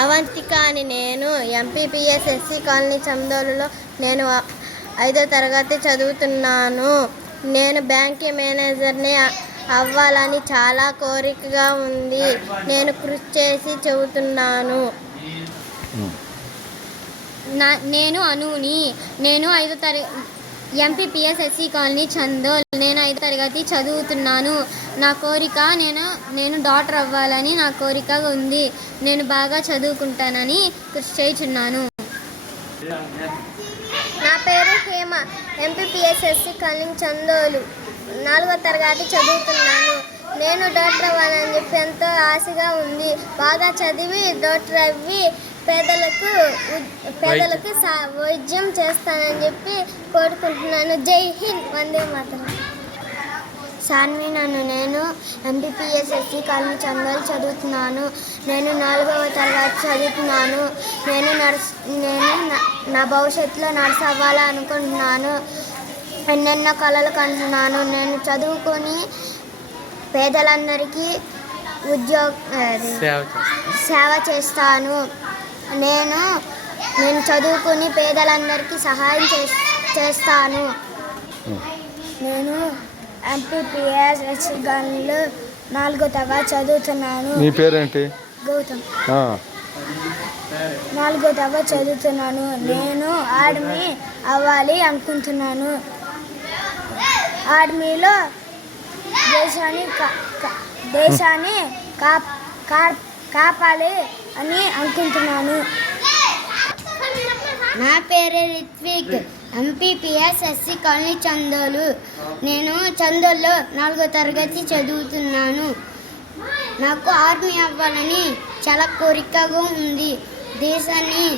అవంతిక అని నేను MPPS SC colony చందోలులో నేను 5వ తరగతి చదువుతున్నాను. నేను బ్యాంక్ మేనేజర్ని అవ్వాలని చాలా కోరికగా ఉంది. నేను కృషి చేసి చెబుతున్నాను. నేను అనుని నేను 5వ తరగతి ఎంపీపీఎస్ ఎస్సీ కాలనీ చందోల్ నేను 5వ తరగతి చదువుతున్నాను. నా కోరిక నేను డాక్టర్ అవ్వాలని నా కోరిక ఉంది. నేను బాగా చదువుకుంటానని కృషి చేయుచున్నాను. నా పేరు Hema. MPPS SC colony Chandolu 4వ తరగతి చదువుతున్నాను. నేను డాక్టర్ అవ్వాలని చెప్పి ఎంతో ఆశగా ఉంది. బాగా చదివి డాక్టర్ అవ్వి పేదలకు వైద్యం చేస్తానని చెప్పి కోరుకుంటున్నాను. జై హింద్, వందే మాతరం. సాన్వి నన్ను నేను ఎంపీపీఎస్ ఎస్సీ కాలనీ చందోలు చదువుతున్నాను. నేను 4వ తరగతి చదువుతున్నాను. నేను నా భవిష్యత్తులో నర్స్ అవ్వాలనుకుంటున్నాను. ఎన్నెన్నో కలలు కంటున్నాను. నేను చదువుకొని పేదలందరికీ సేవ చేస్తాను. నేను చదువుకుని పేదలందరికీ సహాయం చేస్తాను. నేను ఎంపీపీఎస్ ఎస్సీ కాలనీలో 4వ తరగతి చదువుతున్నాను. నీ పేరేంటి? గౌతమ్. 4వ తరగతి చదువుతున్నాను. నేను ఆర్మీ అవ్వాలి అనుకుంటున్నాను. ఆర్మీలో దేశాన్ని కాపాలి అని అనుకుంటున్నాను. నా పేరు Rithvik. MPPS SC colony Chandolu. నేను చందోల్లో 4వ తరగతి చదువుతున్నాను. నాకు ఆర్మీ అవ్వాలని చాలా కోరికగా ఉంది. దేశాన్ని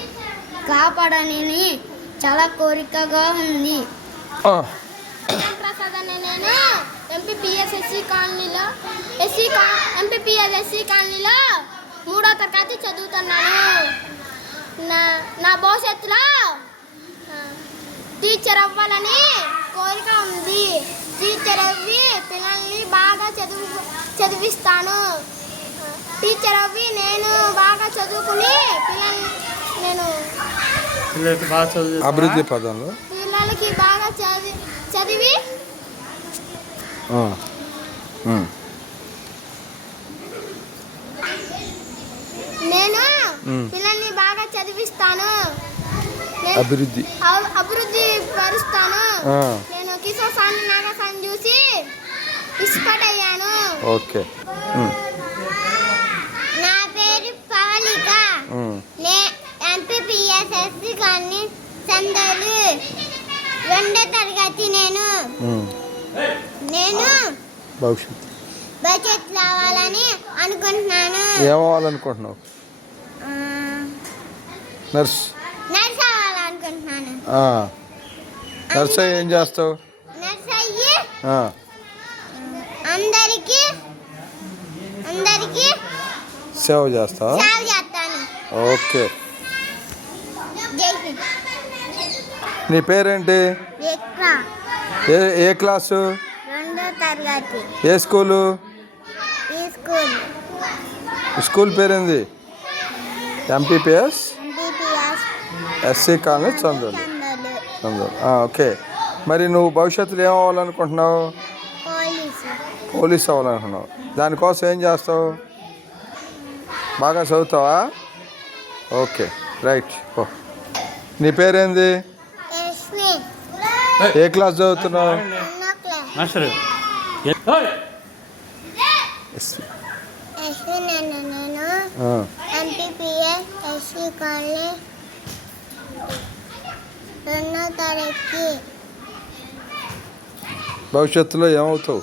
కాపాడాలని చాలా కోరికగా ఉంది. ప్రసాద్ అనే నేను ఎంపీపీఎస్ ఎస్సీ కాలనీలో ఎంపీపీఎస్ ఎస్సీ కాలనీలో 3వ తరగతి చదువుతున్నాను. నా భవిష్యత్తులో టీచర్ అవ్వాలని కోరిక ఉంది. టీచర్ అవ్వి పిల్లల్ని బాగా చదివిస్తాను. టీచర్ అవ్వి నేను బాగా చదువుకుని అభివృద్ధి పదంలో పిల్లలకి బాగా చదివి నేను పిల్లల్ని బాగా చదివిస్తాను. అభివృద్ధి పరుస్తాను. నేను కిషోర్ సాని నాగసాని చూసి ఇన్స్పైర్ అయ్యాను. ఓకే. నా పేరు పవళిక. ఎంపీపీఎస్ ఎస్సీ కాలనీ చందోలు 2వ తరగతి. నేను భవిష్యత్తులో అవ్వాలని అనుకుంటున్నాను. ఏమవ్వాలనుకుంటున్నావు? నర్స్ అవ్వాలనుకుంటున్నాను. నర్స్ అయ్యి ఏం చేస్తావు? నర్స్ అయ్యి అందరికీ సేవ చేస్తావా? చేస్తాను. ఓకే. నీ పేరేంటి? ఏ క్లాసు? 2వ తరగతి. ఏ స్కూలు? స్కూల్ పేరేంది? MPPS SC colony Chandolu. Okay. మరి నువ్వు భవిష్యత్తులో ఏమవ్వాలనుకుంటున్నావు? పోలీస్ అవ్వాలనుకున్నావు. దానికోసం ఏం చేస్తావు? బాగా చదువుతావా? Okay, right. ఓ, నీ పేరేంది? ఏ క్లాస్ చదువుతున్నావు? ఎంపీపీఎస్ ఎస్సీ కాలనీ 2వ తరగతి. భవిష్యత్తులో ఏమవుతావు?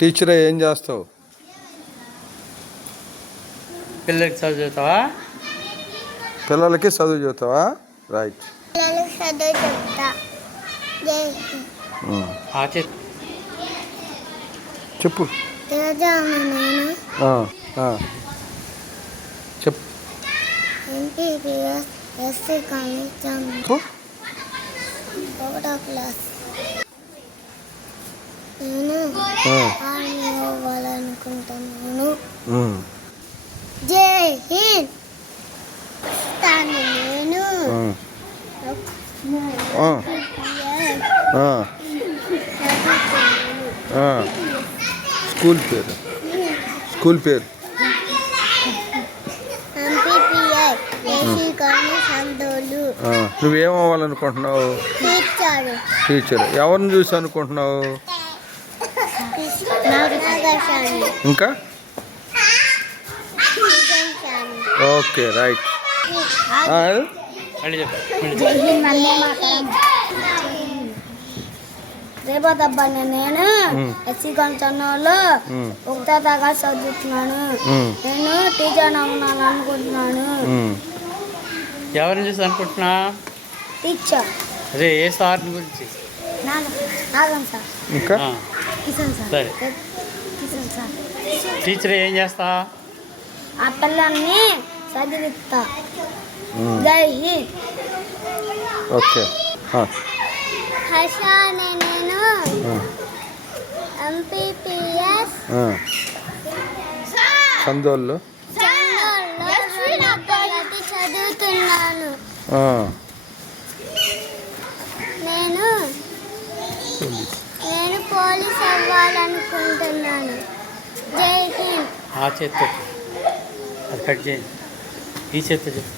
టీచర్ ఏం చేస్తావు? పిల్లలకి చదువుతావా? పిల్లలకి చదువు చెబుతావా? రైట్. చెప్పు. చెప్పు. ఎంపీపీఎస్ ఎస్సీ కాలనీ చందోలు 1వ క్లాస్. నేను ఆర్మీ అవ్వాలనుకుంటున్నాను. జై స్కూల్ పేరు ఎంపీపీఎస్ ఎస్సీ కాలనీ చందోలు. నువ్వేమవ్వాలనుకుంటున్నావు? టీచర్. ఎవరిని చూసి అనుకుంటున్నావు? నాగశాని. ఇంకా ఓకే రైట్. మళ్ళీ చెప్పు జై హింద్ వందే మాతరం. రేపతబ్బా నేను ఎస్సీ కాలనీ ఒకటో తరగతి చదువుతున్నాను. నేను టీచర్ అవ్వాలని అనుకుంటున్నాను. ఎవరిని చూసి అనుకుంటున్నా? టీచర్ అదే ఏ సార్ గురించి? నాగం సార్, ఇంకా ఆ, కిషన్ సార్, సరే. కిషన్ సార్. టీచర్ ఏం చేస్తా? ఆ పిల్లల్ని చదివిస్తా. జై హింద్. ఓకే. హర్ష అనే నేను ఎంపీపీఎస్ చందోళ్ళు. చందోల్లో రెండవ తరగతి చదువుతున్నాను. నేను పోలీస్ అవ్వాలనుకుంటున్నాను. జై హింద్. ఆ చేత్తో అది కట్ చేయండి. ఈ చేత్తో చెప్పు.